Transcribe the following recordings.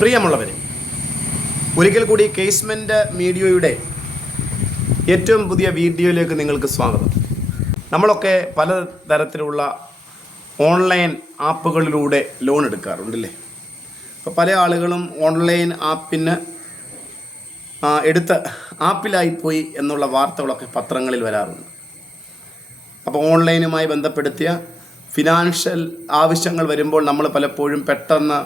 പ്രിയമുള്ളവരെ, ഒരിക്കൽ കൂടി കേസ്മെൻ്റ് മീഡിയയുടെ ഏറ്റവും പുതിയ വീഡിയോയിലേക്ക് നിങ്ങൾക്ക് സ്വാഗതം. നമ്മളൊക്കെ പല തരത്തിലുള്ള ഓൺലൈൻ ആപ്പുകളിലൂടെ ലോൺ എടുക്കാറുണ്ടല്ലേ. അപ്പോൾ പല ആളുകളും ഓൺലൈൻ ആപ്പിന് എടുത്ത് ആപ്പിലായിപ്പോയി എന്നുള്ള വാർത്തകളൊക്കെ പത്രങ്ങളിൽ വരാറുണ്ട്. അപ്പോൾ ഓൺലൈനുമായി ബന്ധപ്പെടുത്തിയ ഫിനാൻഷ്യൽ ആവശ്യങ്ങൾ വരുമ്പോൾ നമ്മൾ പലപ്പോഴും പെട്ടെന്ന്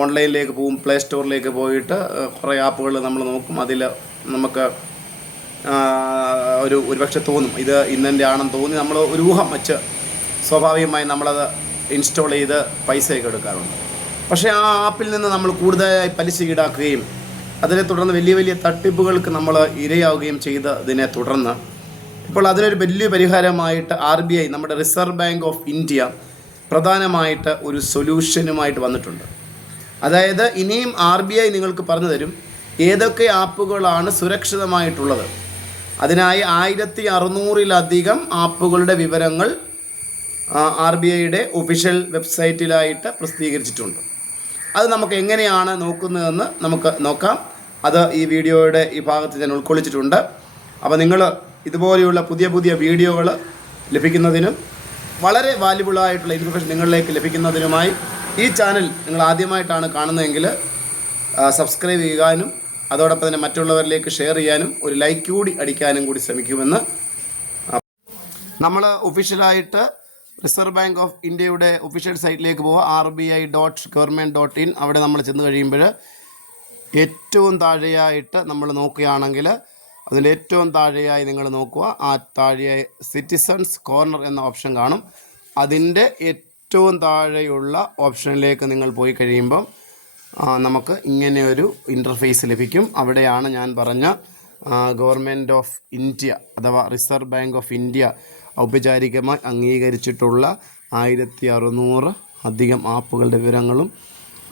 ഓൺലൈനിലേക്ക് പോവും, പ്ലേ സ്റ്റോറിലേക്ക് പോയിട്ട് കുറേ ആപ്പുകൾ നമ്മൾ നോക്കും. അതിൽ നമുക്ക് ഒരുപക്ഷെ തോന്നും ഇത് ഇന്നെൻ്റെ ആണെന്ന് തോന്നി നമ്മൾ ഒരു ഊഹം വെച്ച് സ്വാഭാവികമായി നമ്മളത് ഇൻസ്റ്റാൾ ചെയ്ത് പൈസയൊക്കെ എടുക്കാറുണ്ട്. പക്ഷേ ആ ആപ്പിൽ നിന്ന് നമ്മൾ കൂടുതലായി പലിശ ഈടാക്കുകയും അതിനെ തുടർന്ന് വലിയ വലിയ തട്ടിപ്പുകൾക്ക് നമ്മൾ ഇരയാവുകയും ചെയ്തതിനെ തുടർന്ന് ഇപ്പോൾ അതിനൊരു വലിയ പരിഹാരമായിട്ട് RBI, നമ്മുടെ റിസർവ് ബാങ്ക് ഓഫ് ഇന്ത്യ, പ്രധാനമായിട്ട് ഒരു സൊല്യൂഷനുമായിട്ട് വന്നിട്ടുണ്ട്. അതായത് ഇനിയും RBI നിങ്ങൾക്ക് പറഞ്ഞു തരും ഏതൊക്കെ ആപ്പുകളാണ് സുരക്ഷിതമായിട്ടുള്ളത്. അതിനായി 1600-ലധികം ആപ്പുകളുടെ വിവരങ്ങൾ RBIയുടെ ഒഫീഷ്യൽ വെബ്സൈറ്റിലായിട്ട് പ്രസിദ്ധീകരിച്ചിട്ടുണ്ട്. അത് നമുക്ക് എങ്ങനെയാണ് നോക്കുന്നതെന്ന് നമുക്ക് നോക്കാം. അത് ഈ വീഡിയോയുടെ ഈ ഭാഗത്ത് ഞാൻ ഉൾക്കൊള്ളിച്ചിട്ടുണ്ട്. അപ്പോൾ നിങ്ങൾ ഇതുപോലെയുള്ള പുതിയ പുതിയ വീഡിയോകൾ ലഭിക്കുന്നതിനും വളരെ വാല്യുബിളായിട്ടുള്ള ഇൻഫർമേഷൻ നിങ്ങളിലേക്ക് ലഭിക്കുന്നതിനുമായി ഈ ചാനൽ നിങ്ങൾ ആദ്യമായിട്ടാണ് കാണുന്നതെങ്കിൽ സബ്സ്ക്രൈബ് ചെയ്യാനും അതോടൊപ്പം തന്നെ മറ്റുള്ളവരിലേക്ക് ഷെയർ ചെയ്യാനും ഒരു ലൈക്ക് കൂടി അടിക്കാനും കൂടി ശ്രമിക്കുമെന്ന്. നമ്മൾ ഒഫീഷ്യലായിട്ട് റിസർവ് ബാങ്ക് ഓഫ് ഇന്ത്യയുടെ ഒഫീഷ്യൽ സൈറ്റിലേക്ക് പോവുക, rbi.government.in. അവിടെ നമ്മൾ ചെന്ന് കഴിയുമ്പോൾ ഏറ്റവും താഴെയായിട്ട് നമ്മൾ നോക്കുകയാണെങ്കിൽ അതിൻ്റെ ഏറ്റവും താഴെയായി നിങ്ങൾ നോക്കുക, ആ താഴെയായി സിറ്റിസൺസ് കോർണർ എന്ന ഓപ്ഷൻ കാണും. അതിൻ്റെ ഏറ്റവും താഴെയുള്ള ഓപ്ഷനിലേക്ക് നിങ്ങൾ പോയി കഴിയുമ്പം നമുക്ക് ഇങ്ങനെയൊരു ഇൻ്റർഫേസ് ലഭിക്കും. അവിടെയാണ് ഞാൻ പറഞ്ഞ ഗവൺമെൻറ് ഓഫ് ഇന്ത്യ അഥവാ റിസർവ് ബാങ്ക് ഓഫ് ഇന്ത്യ ഔപചാരികമായി അംഗീകരിച്ചിട്ടുള്ള 1600 അധികം ആപ്പുകളുടെ വിവരങ്ങളും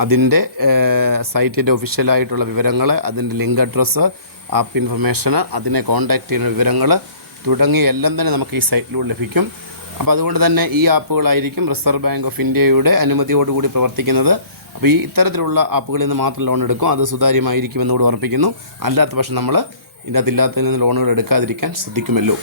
അതിൻ്റെ സൈറ്റിൻ്റെ ഒഫീഷ്യലായിട്ടുള്ള വിവരങ്ങൾ, അതിൻ്റെ ലിങ്ക് അഡ്രസ്സ്, ആപ്പ് ഇൻഫർമേഷന്, അതിനെ കോൺടാക്റ്റ് ചെയ്യുന്ന വിവരങ്ങൾ തുടങ്ങിയ എല്ലാം തന്നെ നമുക്ക് ഈ സൈറ്റിലൂടെ ലഭിക്കും. അപ്പോൾ അതുകൊണ്ട് തന്നെ ഈ ആപ്പുകളായിരിക്കും റിസർവ് ബാങ്ക് ഓഫ് ഇന്ത്യയുടെ അനുമതിയോടുകൂടി പ്രവർത്തിക്കുന്നത്. അപ്പോൾ ഈ ഇത്തരത്തിലുള്ള ആപ്പുകളിൽ നിന്ന് മാത്രം ലോൺ എടുക്കും, അത് സുതാര്യമായിരിക്കുമെന്നുകൂടി ഓർമ്മിപ്പിക്കുന്നു. അല്ലാത്ത പക്ഷം നമ്മൾ ഇതിനകത്തില്ലാത്തതിൽ നിന്ന് ലോണുകൾ എടുക്കാതിരിക്കാൻ ശ്രദ്ധിക്കുമല്ലോ.